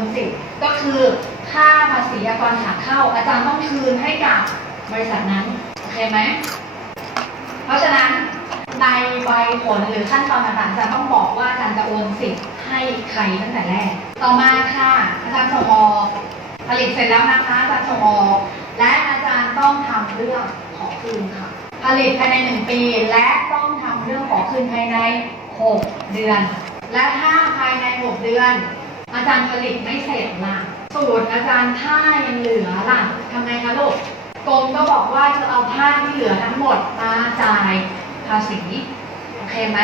นสิทธิ์ก็คือค่าภาษีอากรขาเข้า อาจารย์ต้องคืนให้กับบริษัทนั้นโอเคไหมเพราะฉะนั้นในใบผลหรือขั้นตอนต่างๆอาจารย์ต้องบอกว่าอาจารย์จะโอนสิทธิ์ให้ใครตั้งแต่แรก ต่อมาค่ะอาจารย์ส่งอผลิตเสร็จแล้วนะคะอาจารย์ส่งอและอาจารย์ต้องทำเรื่องขอคืนค่ะ ผลิตภายในหนึ่งปีและต้องทำเรื่องขอคืนภายใน 6 เดือน และถ้าภายใน 6 เดือน อาจารย์ผลิตไม่เสร็จล่ะ สูตรอาจารย์ถ้ายังเหลือล่ะทำไงคะลูกกรมก็บอกว่าจะเอาผ้าที่เหลือทั้งหมดมาจ่ายภาษีโอเคไหม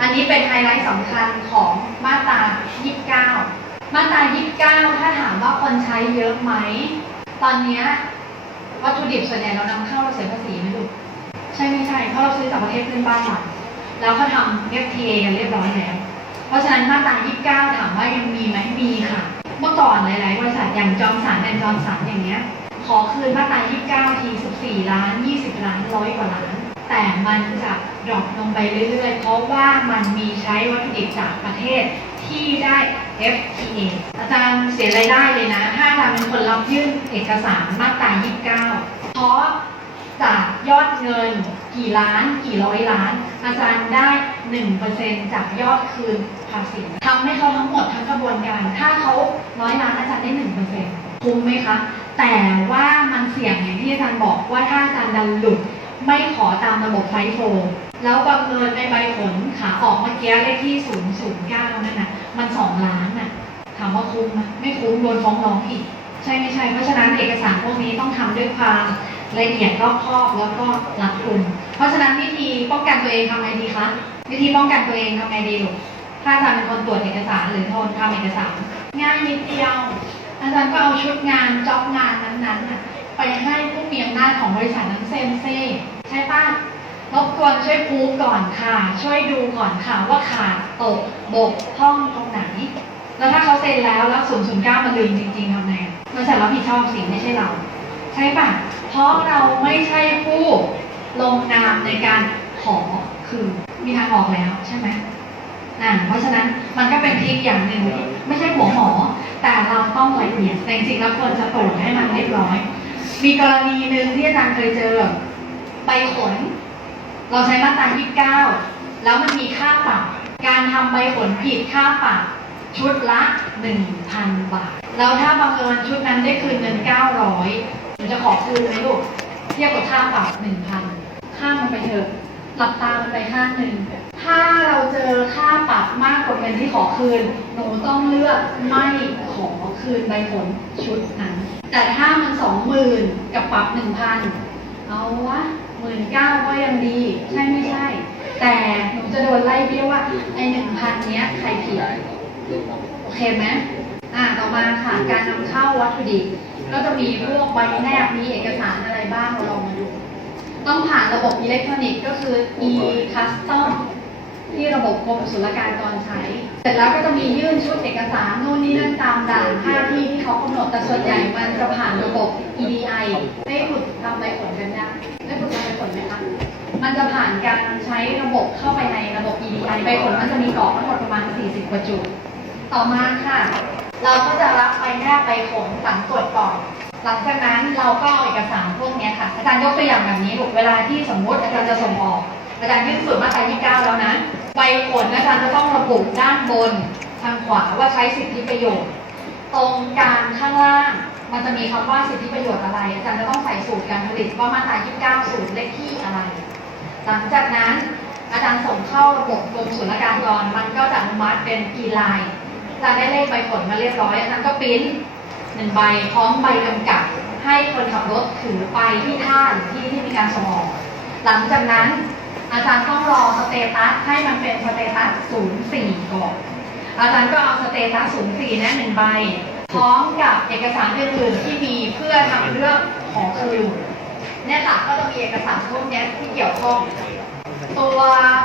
อันนี้เป็นไฮไลท์สำคัญของมาตรา 29 มาตรา 29 ถ้าถามว่าคนใช้เยอะไหม ตอนนี้วัตถุดิบส่วนใหญ่เรานำเข้าเราเสียภาษีไหมลูกใช่ไม่ใช่ เพราะเราซื้อจากประเทศเพื่อนบ้านเราแล้วเขาทำ FTA กันเรียบร้อยแล้ว เพราะฉะนั้นมาตรา29 ถามว่ายังมีไหมมีค่ะ เมื่อก่อนหลาย ๆ บริษัทอย่างจอมสันแอนจอมสันอย่างเงี้ย ขอคืนมาตรา29 ที 14 ล้าน 20 ล้านร้อยกว่าล้าน แต่มันจะดรอปลงไปเรื่อย ๆ เพราะว่ามันมีใช้วัตถุดิบจากประเทศที่ได้ FTA อาจารย์เสียรายได้เลยนะ ถ้าอาจาเป็นคนรับยื่นเอกสารมาตรา29 เพราะจากยอดเงินกี่ล้าน กี่ร้อยล้าน อาจารย์ได้ 1%จากยอดคืนภาษีทำให้เขาทั้งหมดทั้งกระบวนการ ถ้าเขาร้อยล้านอาจารย์ได้ 1%คุ้มไหมคะ แต่ว่ามันเสี่ยงอย่างที่อาจารย์บอกว่าถ้าอาจารย์ดันหลุดไม่ขอตามระบบไฟโฟแล้วบังเอิญในใบผลขาออกเมื่อกี้เลขที่ 009 นั่นน่ะ มัน 2 ล้านน่ะ ถามว่าคุ้มไหมไม่คุ้มโดนฟ้องร้องอีก ใช่ไม่ใช่ เพราะฉะนั้นเอกสารพวกนี้ต้องทำด้วยความละเอียดรอบคอบแล้วก็รัดกุม เพราะฉะนั้นวิธีป้องกันตัวเองทำไงดีคะ วิธีป้องกันตัวเองทำไงดีลูกถ้าอาจารย์เป็นคนตรวจเอกสารหรือคนทำเอกสาร ง่ายนิดเดียว อาจารย์ก็เอาชุดงานจ็อบงานนั้นๆน่ะไปให้ผู้มีอำนาจของบริษัทนั้นเซ็นเซ่ใช่ปะรบกวนช่วยพูก่อนค่ะ ช่วยดูก่อนค่ะว่าขาดตกบกพร่องตรงไหน แล้วถ้าเขาเซ็นแล้วแล้ว009มันลืมจริงๆทำไงบริษัทรับผิดชอบสิไม่ใช่เรา ใช่ปะเพราะเราไม่ใช่ผู้ลงนามในการขอคือ มีทางออกแล้วใช่ไหมอ่าเพราะฉะนั้นมันก็เป็นทริคอย่างหนึ่งที่ไม่ใช่หัวหมอ แต่เราต้องละเอียดแต่จริงๆแล้วควรจะตรวจให้มันเรียบร้อย มีกรณีหนึ่งที่อาจารย์เคยเจอใบขน เราใช้มาตรา29 แล้วมันมีค่าปรับการทำใบขนผิดค่าปรับชุดละ 1,000 บาท แล้วถ้าบังเอิญชุดนั้นได้คืนเงิน 900หนูจะขอคืนไหมลูกเทียบกับค่าปรับ1,000ข้ามมันไปเถอะ หลับตามันไปข้างหนึ่ง ถ้าเราเจอค่าปรับมากกว่าเงินที่ขอคืน หนูต้องเลือกไม่ขอคืนใบผลชุดนั้น แต่ถ้ามันสองหมื่นกับปรับหนึ่งพันเอาวะหมื่นเก้าก็ยังดี ใช่ไม่ใช่ แต่หนูจะโดนไล่เบี้ยว่าไอหนึ่งพันเนี้ยใครผิด โอเคไหมอ่าต่อมาค่ะ การนำเข้าวัตถุดิบ ก็จะมีพวกใบแนบ มีเอกสารอะไรบ้าง เราลองมาดู ต้องผ่านระบบอิเล็กทรอนิกส์ก็คือ e-custom ที่ระบบกรมศุลกากรใช้ เสร็จแล้วก็จะมียื่นชุดเอกสารนู่นนี่นั่นตามด่านท่าที่ที่เขากำหนดแต่ส่วนใหญ่มันจะผ่านระบบ EDI ได้ฝึกทำใบผลกันยังได้ฝึกทำใบผลไหมคะมันจะผ่านการใช้ระบบเข้าไปในระบบ EDI ใบผลมันจะมีกรอบทั้งหมดประมาณ 40กว่าจุด ต่อมาค่ะ เราก็จะรับใบแนบใบผลหลังตรวจก่อน หลังจากนั้นเราก็เอาเอกสารพวกนี้ค่ะ อาจารย์ยกตัวอย่างแบบนี้ลูกเวลาที่สมมติอาจารย์จะส่งออก อาจารย์ยื่นสูตรมาตรา29 แล้วนะใบผลอาจารย์จะต้องระบุด้านบนทางขวาว่าใช้สิทธิประโยชน์ ตรงกลางข้างล่าง มันจะมีคำว่าสิทธิประโยชน์อะไร อาจารย์จะต้องใส่สูตรการผลิตว่ามาตรา29 สูตรเลขที่อะไร หลังจากนั้นอาจารย์ส่งเข้าระบบกรมศุลกากรมันก็จะอนุมัติเป็นอีไลน์อาจารย์ได้เลขใบผลมาเรียบร้อยอาจารย์ก็ปริ้น หนึ่งใบพร้อมใบกำกับ ให้คนขับรถถือไปที่ท่าหรือที่ที่มีการส่งออกหลังจากนั้นอาจารย์ต้องรอสเตตัสให้มันเป็นสเตตัส 04 ก่อน อาจารย์ก็เอาสเตตัส 04 นั้นหนึ่งใบ พร้อมกับเอกสารอื่นๆที่มีเพื่อทำเรื่องขอคืนเนี่ยค่ะก็จะมีเอกสารพวกนี้ที่เกี่ยวข้อง ตัว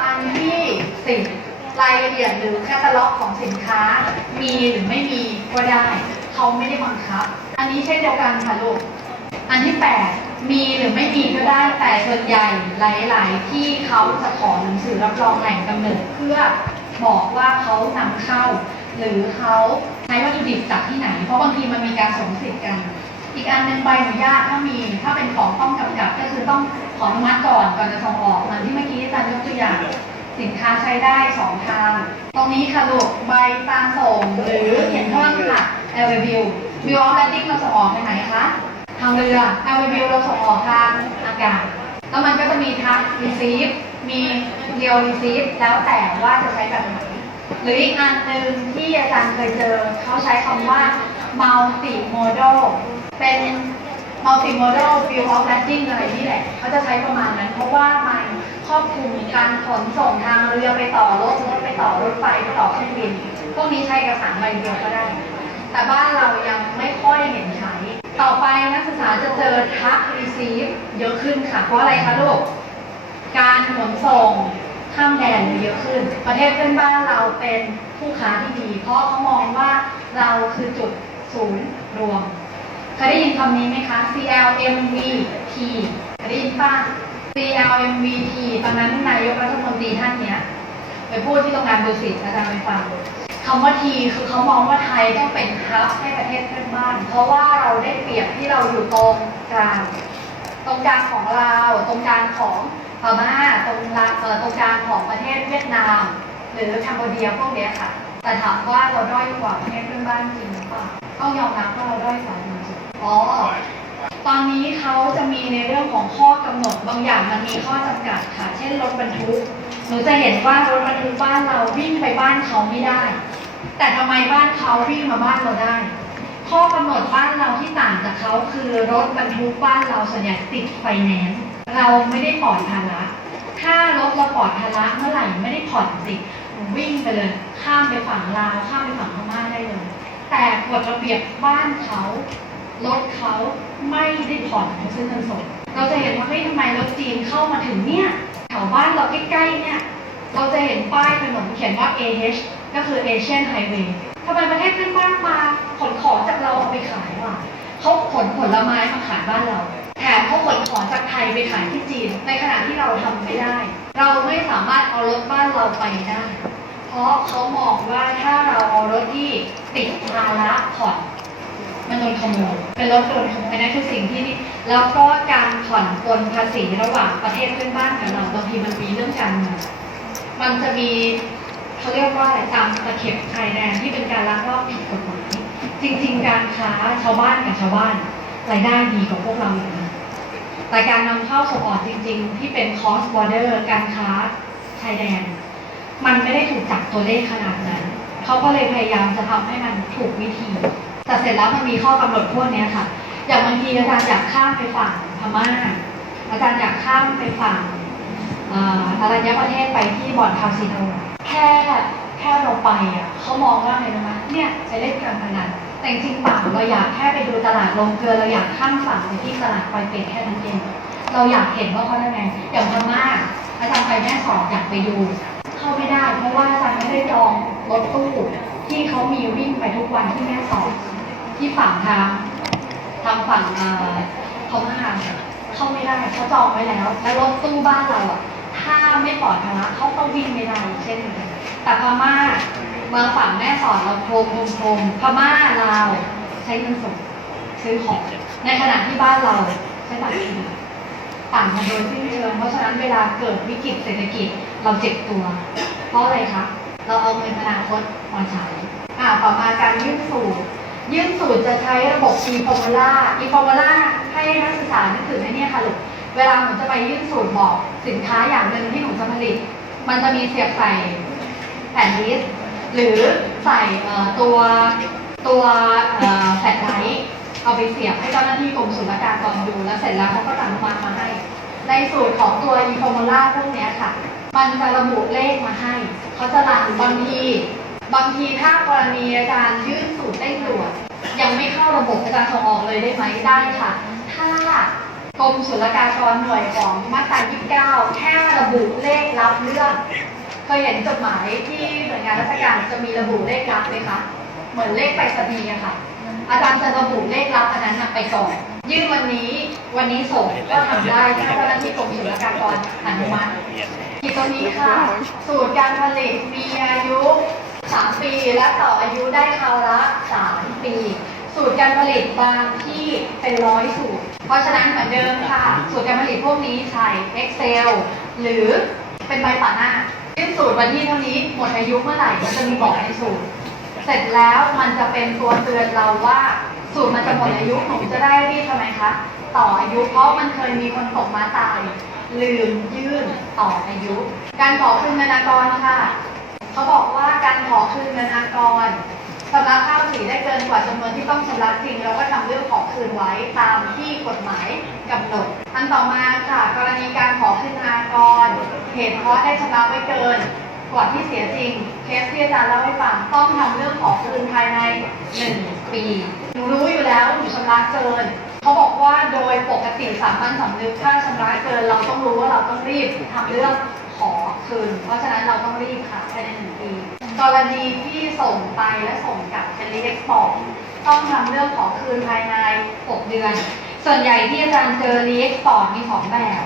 อันที่สิบรายละเอียดหรือแคตตาล็อกของสินค้า มีหรือไม่มีก็ได้ เขาไม่ได้บังคับ อันนี้เช่นเดียวกันค่ะลูก อันที่แปดมีหรือไม่มีก็ได้แต่ส่วนใหญ่หลาย ๆ ที่เขาจะขอหนังสือรับรองแหล่งกำเนิดเพื่อบอกว่าเขานำเข้า หรือเขาใช้วัตถุดิบจากที่ไหน เพราะบางทีมันมีการสมสิทธิ์กัน อีกอันหนึ่งใบอนุญาตถ้ามีถ้าเป็นของต้องกำกับก็คือต้องขออนุมัติก่อนก่อนจะส่งออกเหมือนที่เมื่อกี้อาจารย์ยกตัวอย่างสินค้าใช้ได้สองทาง ตรงนี้ค่ะลูกใบตามส่งหรือเขียนข้า งล่างค่ะ l v i w view of landing เราส่งออกทางไหนคะทางเรือ l v i w เราส่งออกทางอากาศแล้วมันก็จะมีทั้ง receive มี real receive แล้วแต่ว่าจะใช้แบบไหนหรืออีกอันหนึ่งที่อาจารย์เคยเจอเขาใช้คำว่า multi modal เป็น multi modal view of landing อะไรนี่แหละเขาจะใช้ประมาณนั้น เพราะว่ามันครอบคลุมการขนส่งทางเรือไปต่อรถรถไปต่อรถไฟไปต่อเครื่องบิน พวกนี้ใช้เอกสารใบเดียวก็ได้ แต่บ้านเรายังไม่ค่อยเห็นใช้ ต่อไปนักศึกษาจะเจอทัก receive เยอะขึ้นค่ะ เพราะอะไรคะลูก การขนส่งข้ามแดนเยอะขึ้น ประเทศเพื่อนบ้านเราเป็นผู้ค้าที่ดี เพราะเขามองว่าเราคือจุดศูนย์รวมเคยได้ยินคำนี้ไหมคะ CLMVT เคยได้ยินป่ะ CLMVT ตอนนั้นนายกรัฐมนตรีท่านเนี้ย ไปพูดที่โรงงานดูสิตอาจารย์ไปฟังคำว่าทีคือเขามองว่าไทยต้องเป็นฮับให้ประเทศเพื่อนบ้าน เพราะว่าเราได้เปรียบที่เราอยู่ตรงกลาง ตรงกลางของเราว ตรงกลางของพม่าตรงกลางเอ่อตรงกลางของประเทศเวียดนาม หรือแคนเบเดียพวกนี้ค่ะ แต่ถามว่าเราด้อยกว่าประเทศเพื่อนบ้านจริงหรือเปล่าต้องยอมรับว่าเราด้อยกว่าจริงอ๋อตอนนี้เขาจะมีในเรื่องของข้อกำหนดบางอย่างมันมีข้อจำกัดค่ะ เช่นรถบรรทุก หนูจะเห็นว่ารถบรรทุกบ้านเราวิ่งไปบ้านเขาไม่ได้ แต่ทำไมบ้านเขาวิ่งมาบ้านเราได้ ข้อกำหนดบ้านเราที่ต่างจากเขาคือรถบรรทุกบ้านเราส่วนใหญ่ติดไฟแนนซ์เราไม่ได้ผ่อนภาระถ้ารถเราผ่อนภาระเมื่อไหร่ไม่ได้ผ่อนสิวิ่งไปเลย ข้ามไปฝั่งลาวข้ามไปฝั่งพม่าได้เลย แต่กฎระเบียบบ้านเขารถเขาไม่ได้ผ่อนเขาซื้อเงินสดเราจะเห็นว่าเฮ้ยทำไมรถจีนเข้ามาถึงเนี่ย แถวบ้านเราใกล้ๆเนี่ยเราจะเห็นป้ายถนนเขียนว่า AH ก็คือ Asian Highway ทำไมประเทศเพื่อนบ้านมาขนของจากเราเอาไปขายว่ะเขาขนผลไม้มาขายบ้านเราแถมเขาขนของจากไทยไปขายที่จีน ในขณะที่เราทำไม่ได้ เราไม่สามารถเอารถบ้านเราไปได้ เพราะเขามองว่าถ้าเราเอารถที่ติดภาระผ่อน มันโดนขโมยเป็นรถโดนขโมยนั่นคือสิ่งที่แล้วก็การผ่อนปลนภาษีระหว่างประเทศเพื่อนบ้านกับเราบางทีมันมีเรื่องการเมืองมันจะมีเขาเรียกว่าอะไรตามตะเข็บชายแดนที่เป็นการลักลอบผิดกฎหมายจริง ๆ การค้าชาวบ้านกับชาวบ้านรายได้ดีกว่าพวกเราอยู่นะแต่การนำเข้าส่งออกจริง ๆ ที่เป็น cross border การค้าชายแดน มันไม่ได้ถูกจับตัวเลขขนาดนั้นเขาก็เลยพยายามจะทำให้มันถูกวิธี แต่เสร็จแล้วมันมีข้อกำหนดพวกนี้ค่ะ อย่างบางทีอาจารย์อยากข้ามไปฝั่งพม่า อาจารย์อยากข้ามไปฝั่งอ่ออรัญญประเทศไปที่บ่อนคาสิโนแค่แค่เราไปอะเขามองว่าไงรู้ไหมเนี่ยไปเล่นการพนันแต่จริงๆเปล่าเราอยากแค่ไปดูตลาดลงเกลือเราอยากข้ามฝั่งไปที่ตลาดปอยเป็ดแค่นั้นเองเราอยากเห็นว่าเขาทำไงอย่างพม่าอาจารย์ไปแม่สอดอยากไปดูเข้าไม่ได้ เพราะว่าอาจารย์ไม่ได้จองรถตู้ที่เขามีวิ่งไปทุกวันที่แม่สอด ที่ฝั่งทางทางฝั่งเอ่อพม่าเข้าไม่ได้เขาจองไว้แล้ว แล้วรถตู้บ้านเราอะ ถ้าไม่ปลอดภาระเขาก็วิ่งไม่ได้เช่นกันแต่พม่าเมืองฝั่งแม่สอดเราโคมโคมโคมพม่าลาวใช้เงินสดซื้อของในขณะที่บ้านเราใช้บัตรเครดิตต่างกันโดยสิ้นเชิงเพราะฉะนั้นเวลาเกิดวิกฤตเศรษฐกิจเราเจ็บตัว เพราะอะไรคะเราเอาเงินอนาคตมาใช้อ่าต่อมาการยื่นสูตร ยื่นสูตรจะใช้ระบบ e formula e formula ให้นักศึกษานึกถึงไอ้เนี่ยค่ะลูกเวลาหนูจะไปยื่นสูตรบอกสินค้าอย่างหนึ่งที่หนูจะผลิต มันจะมีเสียบใส่แผ่นดิสก์หรือใส่ตัวตัวเอ่อแฟลชไลท์เอาไปเสียบให้เจ้าหน้าที่กรมศุลกากรดูแล้วเสร็จแล้วเขาก็จะอนุมัติมาให้ ในสูตรของตัว e formula พวกนี้ค่ะ มันจะระบุเลขมาให้เขาจะรันบางที บางทีถ้ากรณีอาจารย์ยื่นสูตรเร่งด่วนยังไม่เข้าระบบอาจารย์ส่งออกเลยได้ไหมได้ค่ะ ถ้ากรมศุลกากรหน่วยของมาตรา29 แค่ระบุเลขรับเรื่องเคยเห็นจดหมายที่หน่วยงานราชการจะมีระบุเลขรับไหมคะเหมือนเลขไปรษณีย์อะค่ะ อาจารย์จะระบุเลขรับอันนั้นไปก่อนยื่นวันนี้วันนี้ส่งก็ทำได้ถ้าเจ้าหน้าที่กรมศุลกากรอนุมัติที่ตรงนี้ค่ะ สูตรการผลิตมีอายุ 3ปี และต่ออายุได้คราวละ3ปี สูตรการผลิตบางที่เป็นร้อยสูตร เพราะฉะนั้นเหมือนเดิมค่ะ สูตรการผลิตพวกนี้ใส่ Excel หรือเป็นใบป่าหน้าสิ้นสูตรวันที่เท่านี้หมดอายุเมื่อไหร่มันจะมีบอกในสูตร เสร็จแล้วมันจะเป็นตัวเตือนเราว่าสูตรมันจะหมดอายุหนูจะได้รีบทำไมคะต่ออายุเพราะมันเคยมีคนตกมาตาย ลืมยื่นต่ออายุ การขอคืนเงินอากรค่ะ เขาบอกว่าการขอคืนเงินอากรชำระค่าภาษีได้เกินกว่าจำนวนที่ต้องชำระจริงเราก็ทำเรื่องขอคืนไว้ตามที่กฎหมายกำหนด อันต่อมาค่ะ กรณีการขอคืนอากร เหตุเพราะได้ชำระไว้เกินกว่าที่เสียจริง เคสที่อาจารย์เล่าให้ฟังต้องทำเรื่องขอคืนภายใน 1 ปีหนูรู้อยู่แล้วหนูชำระเกินเขาบอกว่าโดยปกติสามัญสำนึกถ้าชำระเกิน เราต้องรู้ว่าเราต้องรีบทำเรื่อง คืน เพราะฉะนั้นเราต้องรีบค่ะภายในหนึ่งปี กรณีที่ส่งไปและส่งกลับเป็นรีเอ็กซ์พอร์ตต้องทำเรื่องขอคืนภายใน 6 เดือน ส่วนใหญ่ที่อาจารย์เจอรีเอ็กซ์พอร์ตมีสองแบบ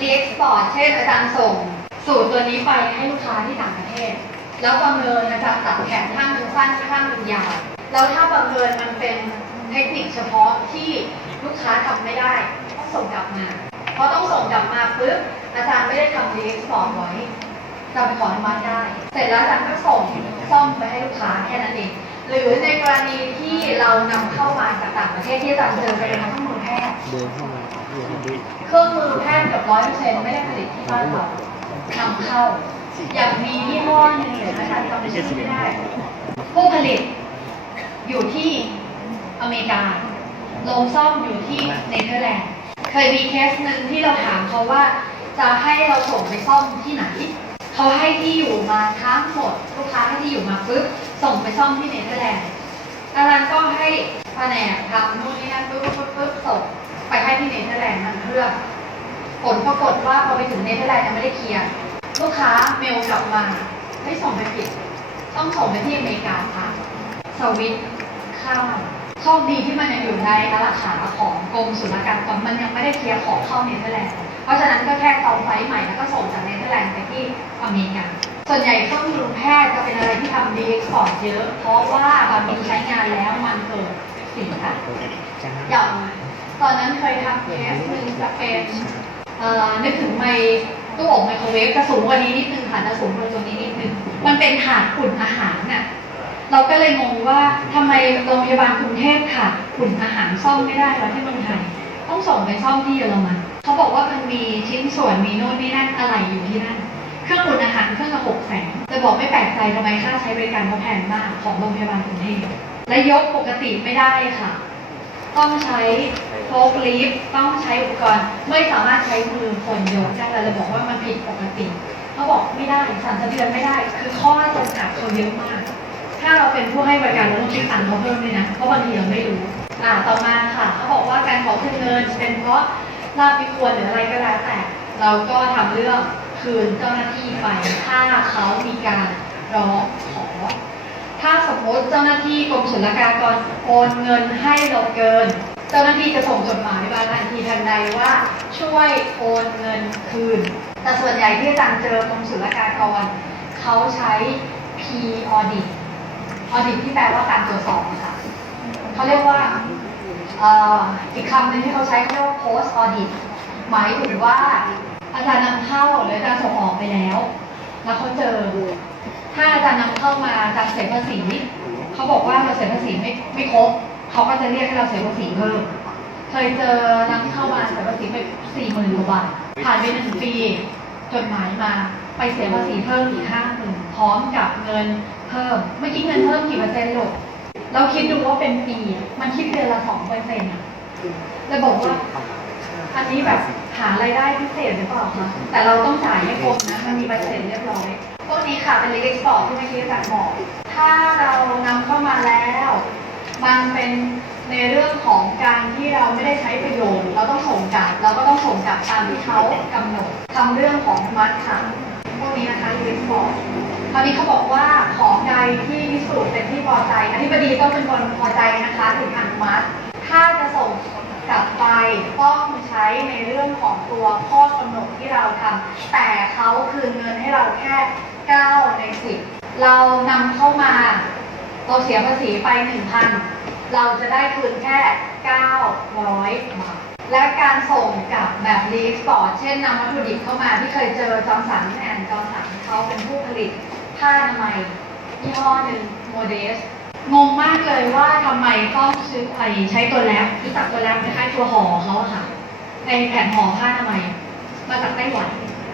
รีเอ็กซ์พอร์ตเช่นอาจารย์ส่งสูตรตัวนี้ไปให้ลูกค้าที่ต่างประเทศ แล้วบังเอิญอาจารย์ตัดแขนข้างหนึ่งสั้นข้างหนึ่งยาว แล้วถ้าบังเอิญมันเป็นเทคนิคเฉพาะที่ลูกค้าทำไม่ได้ต้องส่งกลับมา อต้องส่งกลับมาปุ๊บอาจารย์ไม่ได้ทำรีเอ็กซ์พอร์ตไว้จะไปขออนุมัติได้ เสร็จแล้วอาจารย์ก็ส่งซ่อมไปให้ลูกค้าแค่นั้นเองหรือในกรณีที่เรานำเข้ามาจากต่างประเทศที่อาจารย์เจอไปเป็นเครื่องมือแพทย์เครื่องมือแพทย์เกับร้อยเปอร์เซ็นต์ไม่ได้ผลิตที่บ้านเรานำเข้า อย่างมียี่ห้อหนึ่งนะคะจำชื่อไม่ได้ ผู้ผลิตอยู่ที่อเมริกาโรงซ่อมอยู่ที่เนเธอร์แลนด์ เคยมีเคสหนึ่งที่เราถามเขาว่า จะให้เราส่งไปซ่อมที่ไหน เขาให้ที่อยู่มาทั้งหมดลูกค้าให้ที่อยู่มาปุ๊บส่งไปซ่อมที่เนเธอร์แลนด์อาจารย์ก็ให้แผนกทำนู่นนี่นั่นปุ๊บปุ๊บปุ๊บส่งไปให้ที่เนเธอร์แลนด์มันเครื่องผลปรากฏว่าพอไปถึงเนเธอร์แลนด์ยังไม่ได้เคลียร์ลูกค้าเมลกลับมาให้ส่งไปผิด ต้องส่งไปที่อเมริกาค่ะสวิตข้าม โชคดีที่มันยังอยู่ในอาราขาของกรมศุลกากรมันยังไม่ได้เคลียร์ของเข้าเนเธอร์แลนด์เพราะฉะนั้นก็แค่เอาไฟใหม่แล้วก็ส่งจากเนเธอร์แลนด์ไปที่อเมริกาส่วนใหญ่เครื่องมือแพทย์จะเป็นอะไรที่ทำดีเอ็กซ์พอร์ตเยอะ เพราะว่าบางทีใช้งานแล้วมันเกิดเสียอย่างตอนนั้นเคยทำเคสหนึ่งจะเป็นเอ่อนึกถึงไมตู้อบไมโครเวฟจะสูงกว่านี้นิดนึงค่ะจะสูงกว่าตัวนี้นิดนึงมันเป็นถาดอุ่นอาหารน่ะ เราก็เลยงงว่าทำไมโรงพยาบาลกรุงเทพค่ะอุ่นอาหารซ่อมไม่ได้แล้วที่เมืองไทยต้องส่งไปซ่อมที่เยอรมันเขาบอกว่ามันมีชิ้นส่วนมีโน่นนี่นั่นอะไรอยู่ที่นั่น เครื่องอุ่นอาหารเครื่องละหกแสนจะบอกไม่แปลกใจทำไมค่าใช้บริการเขาแพงมากของโรงพยาบาลกรุงเทพและยกปกติไม่ได้ค่ะ ต้องใช้โฟล์ลิฟต้องใช้อุปกรณ์ไม่สามารถใช้มือคนยกได้เลยบอกว่ามันผิดปกติ เขาบอกไม่ได้สั่นสะเทือนไม่ได้ คือข้อจำกัดเขาเยอะมาก ถ้าเราเป็นผู้ให้บริการเราต้องคิดตังค์เขาเพิ่มด้วยนะ เพราะบางทีเราไม่รู้ อ่า ต่อมาค่ะเขาบอกว่าการขอคืนเงิน เป็นเพราะลาบพิควรหรืออะไรก็แล้วแต่ เราก็ทำเรื่องคืนเจ้าหน้าที่ไป ถ้าเขามีการร้องขอ ถ้าสมมติเจ้าหน้าที่กรมศุลกากรโอนเงินให้เราเกิน เจ้าหน้าที่จะส่งจดหมายมาทันทีทันใดว่าช่วยโอนเงินคืน แต่ส่วนใหญ่ที่อาจารย์เจอกรมศุลกากรเขาใช้ P audit audit ที่แปลว่าการตรวจสอบค่ะเขาเรียกว่าอีกคำหนึ่งที่เขาใช้เขาเรียกว่า post audit หมายถึงว่าอาจารย์นำเข้าหรืออาจารย์ส่งออกไปแล้ว แล้วเขาเจอ ถ้าอาจารย์นำเข้ามาจารย์เสียภาษีเขาบอกว่าเราเสียภาษีไม่ไม่ครบเขาก็จะเรียกให้เราเสียภาษีเพิ่มเคยเจอนำเข้ามาเสียภาษีไปสี่หมื่นกว่าบาทผ่านไปหนึ่งปีจดหมายมา ไปเสียภาษีเพิ่มอีกห้าหมื่นพร้อมกับเงินเพิ่ม เมื่อกี้เงินเพิ่มกี่เปอร์เซ็นต์ลูกเราคิดดูว่าเป็นปี มันคิดเดือนละสองเปอร์เซ็นต์เลยบอกว่า อันนี้แบบหารายได้พิเศษหรือเปล่าคะแต่เราต้องจ่ายให้ครบนะ มันมีใบเสร็จเรียบร้อย พวกนี้ค่ะเป็นเล็กเอ็กซ์พอร์ตที่เมื่อกี้อาจารย์บอก ถ้าเรานำเข้ามาแล้ว มันเป็นในเรื่องของการที่เราไม่ได้ใช้ประโยชน์ เราต้องส่งกลับ เราก็ต้องส่งกลับตามที่เขากำหนดทำเรื่องของมัดค่ะ พวกนี้นะคะเล็กพอร์ตคราวนี้เขาบอกว่าของใดที่พิสูจน์เป็นที่พอใจอธิบดีต้องเป็นคนพอใจนะคะถึงอนุมัติ ถ้าจะส่งกลับไปต้องใช้ในเรื่องของตัวข้อกำหนดที่เราทำแต่เขาคืนเงินให้เราแค่ 9 ใน 10 เรานำเข้ามาเราเสียภาษีไป 1,000 เราจะได้คืนแค่ 900 บาท และการส่งกลับแบบรีสปอร์ตเช่นนำวัตถุดิบเข้ามาที่เคยเจอจอร์สันแอนจอร์สันเขาเป็นผู้ผลิตผ้าอนามัยยี่ห้อหนึ่งโมเดสงงมากเลยว่าทำไมต้องซื้อไอใช้ตัวแรปรู้จักตัวแรปคล้ายๆตัวห่อเขาอะค่ะในแผ่นห่อผ้าอนามัยมาจากไต้หวัน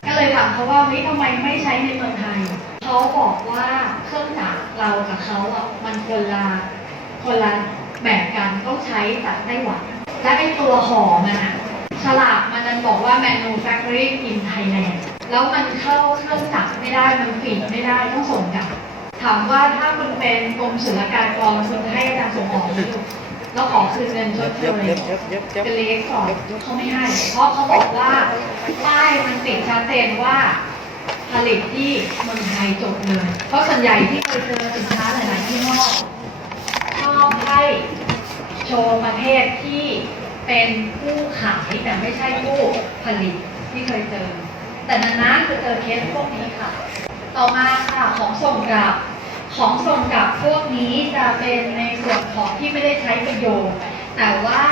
ก็เลยถามเขาว่าเฮ้ยทำไมไม่ใช้ในเมืองไทยเขาบอกว่าเครื่องจักรเรากับเขาอะมันคนละคนละแบบกันต้องใช้จากไต้หวัน และไอตัวห่อมันอะฉลากมันนั้นบอกว่า manufacturing in Thailand แล้วมันเข้าเครื่องจักรไม่ได้มันฟีดไม่ได้ต้องส่งกลับ ถามว่าถ้าคุณเป็นกรมศุลกากรคุณจะให้อาจารย์ส่งออกไหมลูกแล้วขอคืนเงินชดเชเย็บยเย็บเย็บเย็บเย็บเป็นเล็กก่อนเขาไม่ให้ เพราะเขาบอกว่าป้ายมันติดชัดเจนว่าผลิตที่เมืองไทยจบเลย เพราะส่วนใหญ่ที่เคยเจอสินค้าหลายๆยี่ห้อชอบให้ โชว์ประเทศที่เป็นผู้ขายแต่ไม่ใช่ผู้ผลิตที่เคยเจอ แต่นานๆจะเจอเคสพวกนี้ค่ะ ต่อมาค่ะของส่งกลับของส่งกลับพวกนี้จะเป็นในส่วนของที่ไม่ได้ใช้ประโยชน์ แต่ว่า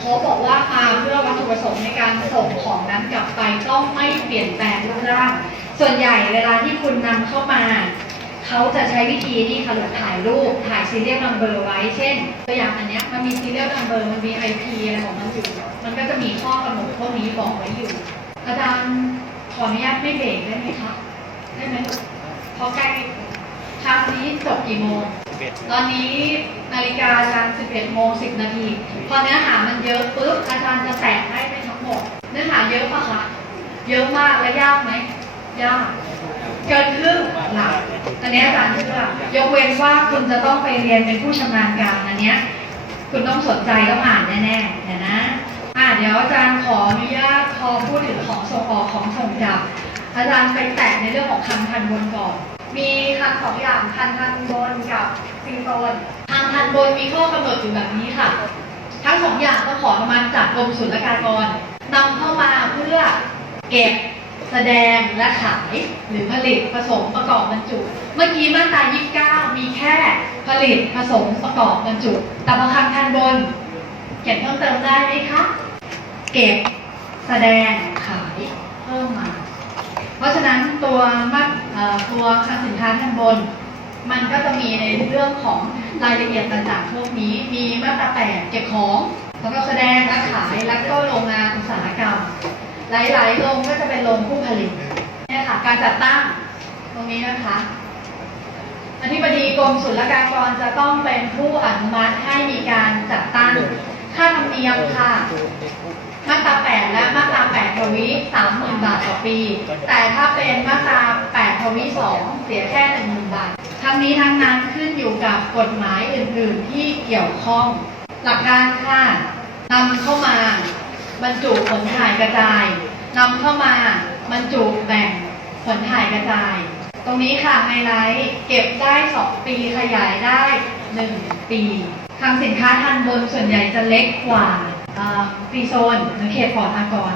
เขาบอกว่ามาเพื่อวัตถุประสงค์ในการส่งของนั้นกลับไปต้องไม่เปลี่ยนแปลงรูปร่าง ส่วนใหญ่เวลาที่คุณนำเข้ามา เขาจะใช้วิธีที่เขาถ่ายรูปถ่ายซีเรียลนัมเบอร์ไว้ เช่น ตัวอย่างอันเนี้ยมันมีซีเรียลนัมเบอร์มันมี IP อะไรของมันอยู่ มันก็จะมีข้อกำหนดพวกนี้บอกไว้อยู่ อาจารย์ขออนุญาตไม่เบรกได้ไหมคะ ได้ไหมลูกเพราะใกล้คลาสนี้จบกี่โมงเบ็ดตอนนี้นาฬิกาอาจารย์11โมง10 นาที พอเนื้อหามันเยอะปุ๊บอาจารย์จะแตกให้ไปทั้งหมด เนื้อหาเยอะปะคะ เยอะมากและยากไหม ยาก เกินครึ่งหลักอันนี้อาจารย์เชื่อยกเว้นว่าคุณจะต้องไปเรียนเป็นผู้ชำนาญการอันเนี้ยคุณต้องสนใจต้องอ่านแน่ๆเดี๋ยนะอ่าเดี๋ยวอาจารย์ขออนุญาตพอพูดถึงของส่งออกของส่งกลับอาจารย์ไปแตะในเรื่องของคันทันบนก่อนมีคันสองอย่างคันทันบนกับซิงโครนคันทันบนมีข้อกำหนดอยู่แบบนี้ค่ะ ทั้งสองอย่างต้องขออนุมัติจากกรมศุลกากรนำเข้ามาเพื่อเก็บ แสดงและขายหรือผลิตผสมประกอบบรรจุ เมื่อกี้มาตรา29 มีแค่ผลิตผสมประกอบบรรจุ แต่พอคำทันบน เขียนเพิ่มเติมได้ไหมคะ เก็บแสดงขายเพิ่มมา เพราะฉะนั้นตัวมาตัวคลังสินค้าทันบน มันก็จะมีในเรื่องของรายละเอียดต่างๆพวกนี้ มีมาตราแปดเก็บของ แล้วก็แสดงและขายแล้วก็โรงงานอุตสาหกรรม หลายๆโรงก็จะเป็นโรงผู้ผลิตเนี่ยค่ะ การจัดตั้งตรงนี้นะคะอธิบดีกรมศุลกากรจะต้องเป็นผู้อนุมัติให้มีการจัดตั้งค่าธรรมเนียมค่ะมาตรา8และมาตรา8ทวี30,000 บาทต่อปี แต่ถ้าเป็นมาตรา8ทวี2เสียแค่ 10,000 บาท ทั้งนี้ทั้งนั้นขึ้นอยู่กับกฎหมายอื่น ๆ ที่เกี่ยวข้อง หลักการค่ะนำเข้ามา บรรจุผลถ่ายกระจายนำเข้ามาบรรจุแบ่งผลถ่ายกระจาย ตรงนี้ค่ะไฮไลท์เก็บได้ 2 ปีขยายได้ 1 ปีทางสินค้าทันบนส่วนใหญ่จะเล็กกว่าฟรีโซนหรือเขตปลอดอากร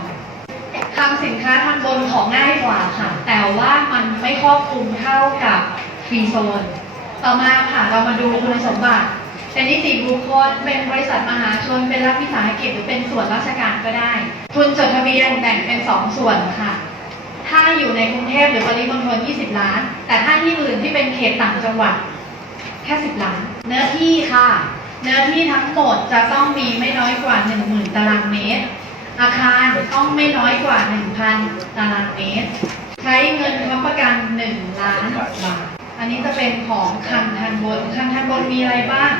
ทางสินค้าทันบนของง่ายกว่าค่ะ แต่ว่ามันไม่ครอบคลุมเท่ากับฟรีโซน ต่อมาค่ะเรามาดูคุณสมบัติ เป็นนิติบุคคลเป็นบริษัทมหาชน เป็นรัฐวิสาหกิจหรือเป็นส่วนราชการก็ได้ ทุนจดทะเบียนแบ่งเป็น 2 ส่วนค่ะ ถ้าอยู่ในกรุงเทพหรือปริมณฑล20 ล้าน แต่ถ้าที่อื่นที่เป็นเขตต่างจังหวัดแค่ 10 ล้าน เนื้อที่ค่ะ เนื้อที่ทั้งหมดจะต้องมีไม่น้อยกว่า 10,000 ตารางเมตร อาคารต้องไม่น้อยกว่า 1,000 ตารางเมตร ใช้เงินค้ำประกัน 1 ล้านบาท อันนี้จะเป็นของคันทันบนคันทันบนมีอะไรบ้าง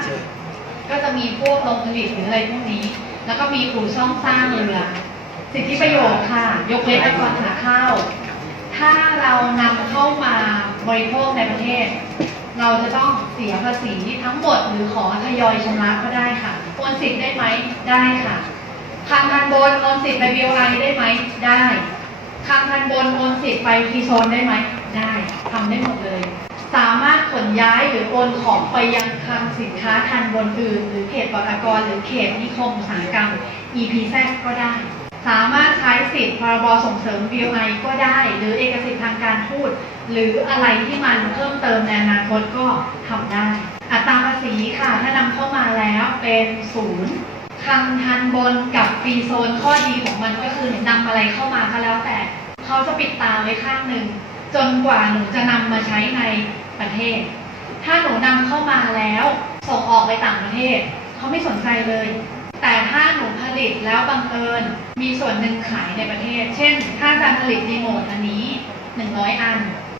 ก็จะมีพวกโรงผลิตหรืออะไรพวกนี้ แล้วก็มีอู่ซ่อมสร้างเรือสิทธิประโยชน์ค่ะ ยกเว้นอากรขาเข้าถ้าเรานำเข้ามาบริโภคในประเทศ เราจะต้องเสียภาษีทั้งหมดหรือขอทยอยชำระก็ได้ค่ะโอนสิทธิ์ได้ไหมได้ค่ะคันทันบนโอนสิทธิ์ไปบีโอไอได้ไหมได้คันทันบนโอนสิทธิ์ไปฟรีโซนได้ไหมได้ทำได้หมดเลย สามารถขนย้ายหรือโอนของไปยังคลังสินค้าทันบนอื่น หรือเขตปตกรหรือเขตนิคมอุตสาหกรรม EPZ ก็ได้ สามารถใช้สิทธิ์พรบส่งเสริม BOI ก็ได้ หรือเอกสิทธิ์ทางการทูตหรืออะไรที่มันเพิ่มเติมในอนาคตก็ทำได้ อัตราภาษีค่ะ ถ้านำเข้ามาแล้วเป็นศูนย์คังทันบนกับฟรีโซนข้อดีของมันก็คือหนูนำอะไรเข้ามาก็แล้วแต่ เขาจะปิดตาไว้ข้างหนึ่งจนกว่าหนูจะนำมาใช้ใน ประเทศ ถ้าหนูนำเข้ามาแล้วส่งออกไปต่างประเทศเขาไม่สนใจเลย แต่ถ้าหนูผลิตแล้วบังเอิญมีส่วนหนึ่งขายในประเทศ เช่น ถ้าอาจารย์ผลิตรีโมทอันนี้ 100 อัน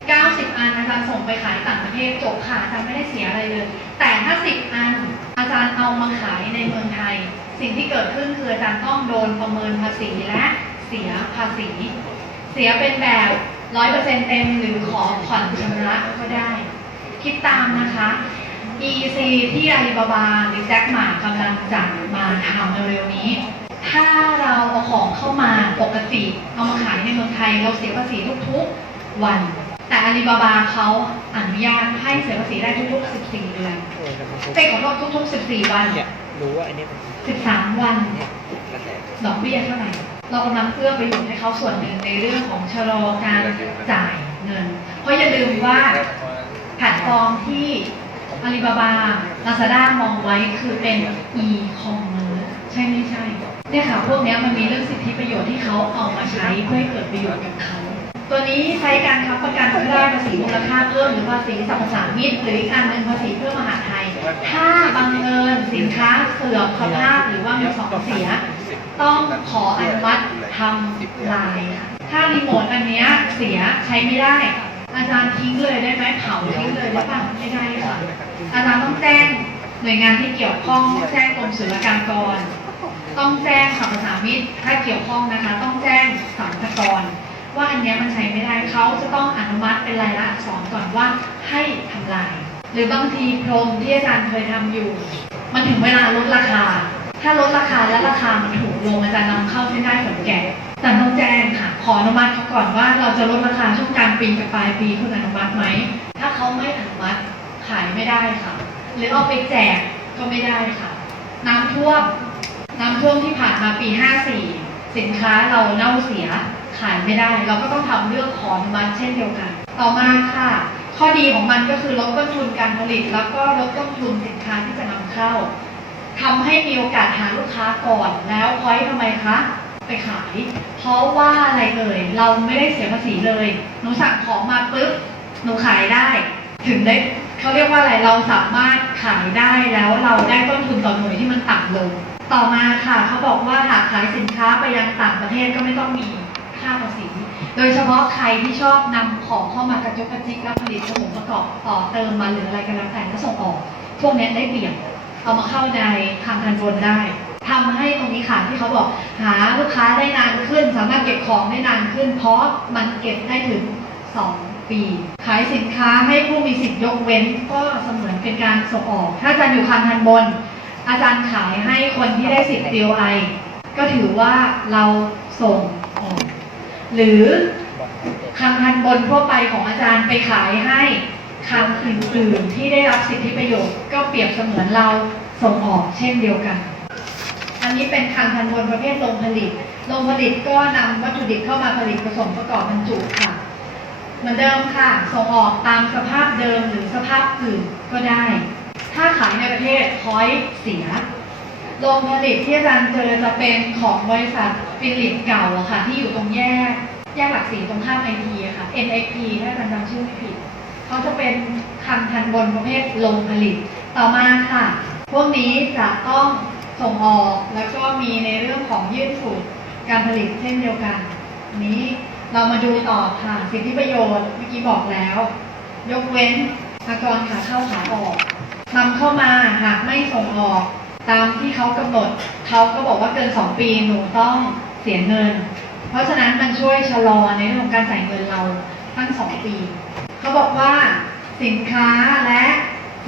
90 อันอาจารย์ส่งไปขายต่างประเทศจบค่ะอาจารย์ไม่ได้เสียอะไรเลย แต่ถ้า 10 อันอาจารย์เอามาขายในเมืองไทย สิ่งที่เกิดขึ้นคืออาจารย์ต้องโดนประเมินภาษีและเสียภาษี เสียเป็นแบบ ร้อยเปอร์เซ็นต์เต็มหรือขอผ่อนชำระก็ได้ คิดตามนะคะ EC ที่อาลีบาบาหรือแจ็คหมากำลังจะมาทำเร็วๆนี้ ถ้าเราเอาของเข้ามาปกติ เอามาขายในเมืองไทยเราเสียภาษีทุกๆวัน แต่อาลีบาบาเขาอนุญาตให้เสียภาษีได้ทุกๆ 14 เดือนเออแต่ผมเป็นของเราทุกๆ 14 วันเนี่ยรู้ว่าอันนี้มัน13 วันเนี่ยกระแสดอกเบี้ยเท่าไหร่ เรากำลังเอื้อประโยชน์ให้เขาส่วนหนึ่งในเรื่องของชะลอการจ่ายเงิน เพราะอย่าลืมว่าแพลตฟอร์มที่อาลีบาบาลาซาด้ามองไว้คือเป็น e-commerce ใช่ไม่ใช่ เนี่ยค่ะ พวกเนี้ยมันมีเรื่องสิทธิประโยชน์ที่เขาเอามาใช้เพื่อให้เกิดประโยชน์กับเขา ตัวนี้ใช้การค้ำประกันเพื่อได้ภาษีมูลค่าเพิ่มหรือภาษีสรรพสามิตหรืออีกอันหนึ่งภาษีเพื่อมหาดไทย ถ้าบังเอิญสินค้าเสื่อมสภาพหรือว่ามีของเสีย ต้องขออนุมัติทำลายค่ะถ้ารีโมทอันเนี้ยเสียใช้ไม่ได้ อาจารย์ทิ้งเลยได้ไหมเผาทิ้งเลยได้ป่ะไม่ได้ค่ะอาจารย์ต้องแจ้งหน่วยงานที่เกี่ยวข้องแจ้งกรมศุลกากร ต้องแจ้งสรรพสามิตถ้าเกี่ยวข้องนะคะ ต้องแจ้งสรรพากร ว่าอันเนี้ยมันใช้ไม่ได้เขาจะต้องอนุมัติเป็นลายลักษณ์อักษรก่อนว่าให้ทำลาย หรือบางทีพรมที่อาจารย์เคยทำอยู่ มันถึงเวลาลดราคา ถ้าลดราคาและราคามันถูกลงอาจารย์นำเข้าเส้ได้ผลแก่อาจารย์ต้องแจ้งค่ะ ขออนุมัติเขาก่อนว่าเราจะลดราคาช่วงกลางปีกับปลายปีคุณอนุมัติไหม ถ้าเขาไม่อนุมัติขายไม่ได้ค่ะ หรือเอาไปแจกก็ไม่ได้ค่ะ น้ำท่วมน้ำท่วมที่ผ่านมาปี 54 สินค้าเราเน่าเสียขายไม่ได้ เราก็ต้องทำเรื่องขออนุมัติเช่นเดียวกัน ต่อมาค่ะ ข้อดีของมันก็คือลดต้นทุนการผลิต แล้วก็ลดต้นทุนสินค้าที่จะนำเข้า ทำให้มีโอกาสหาลูกค้าก่อนแล้วพอยทำไมคะไปขาย เพราะว่าอะไรเอ่ยเราไม่ได้เสียภาษีเลย หนูสั่งของมาปุ๊บหนูขายได้ ถึงได้เขาเรียกว่าอะไรเราสามารถขายได้แล้วเราได้ต้นทุนต่อหน่วยที่มันต่ำลง ต่อมาค่ะเขาบอกว่าหากขายสินค้าไปยังต่างประเทศก็ไม่ต้องมีค่าภาษี โดยเฉพาะใครที่ชอบนำของเข้ามากระจุกกระจิกแล้วผลิตผสมประกอบต่อเติมมาหรืออะไรก็แล้วแต่แล้วส่งออก พวกนี้ได้เปรียบ เอามาเข้าในทางการบนได้ทำให้ตรงนี้ค่ะที่เขาบอกหาลูกค้าได้นานขึ้น สามารถเก็บของได้นานขึ้น เพราะมันเก็บได้ถึง 2 ปี ขายสินค้าให้ผู้มีสิทธิ์ยกเว้นก็เสมือนเป็นการส่งออก ถ้าอาจารย์อยู่คันทันบน อาจารย์ขายให้คนที่ได้สิทธิ์ DOI ก็ถือว่าเราส่งออก หรือคำทันบนทั่วไปของอาจารย์ไปขายให้ คำอื่นๆ ที่ได้รับสิทธิประโยชน์ก็เปรียบเสมือนเราส่งออกเช่นเดียวกัน อันนี้เป็นคำทันบนประเภทโรงผลิต โรงผลิตก็นำวัตถุดิบเข้ามาผลิตผสมประกอบบรรจุค่ะ เหมือนเดิมค่ะ ส่งออกตามสภาพเดิมหรือสภาพอื่นก็ได้ ถ้าขายในประเทศคอยเสีย โรงผลิตที่อาจารย์เจอจะเป็นของบริษัทฟิลิปเก่าอะค่ะที่อยู่ตรงแยกแยกหลักสีตรงข้ามไอทีอะค่ะ NXP ถ้าอาจารย์จำชื่อไม่ผิด เขาจะเป็นคันทันบนประเภทโรงผลิต ต่อมาค่ะ พวกนี้จะต้องส่งออกแล้วก็มีในเรื่องของยืดสูตรการผลิตเช่นเดียวกันอัน นี้เรามาดูต่อค่ะสิทธิประโยชน์เมื่อกี้บอกแล้ว ยกเว้นอากรขาเข้าขาออกนำเข้ามาหากไม่ส่งออก ตามที่เขากำหนดเขาก็บอกว่าเกิน 2 ปีหนูต้องเสียเงิน เพราะฉะนั้นมันช่วยชะลอในเรื่องของการจ่ายเงินเราตั้ง 2 ปี เขาบอกว่าสินค้าและ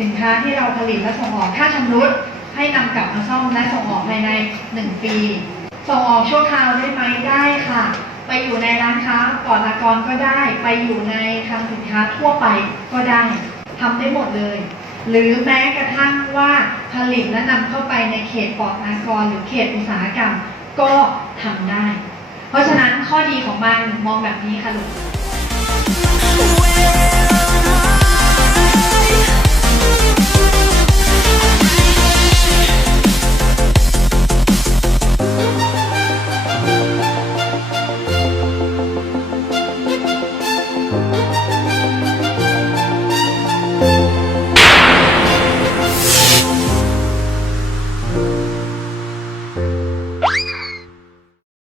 สินค้าที่เราผลิตและส่งออกถ้าชำรุดให้นำกลับมาซ่อมและส่งออกภายใน 1 ปี ส่งออกชั่วคราวได้ไหมได้ค่ะ ไปอยู่ในร้านค้าปลอดอากรก็ได้ ไปอยู่ในทางสินค้าทั่วไปก็ได้ทำได้หมดเลย หรือแม้กระทั่งว่าผลิตและนำเข้าไปในเขตปลอดอากรหรือเขตอุตสาหกรรมก็ทำได้ เพราะฉะนั้นข้อดีของมันมองแบบนี้ค่ะลูก away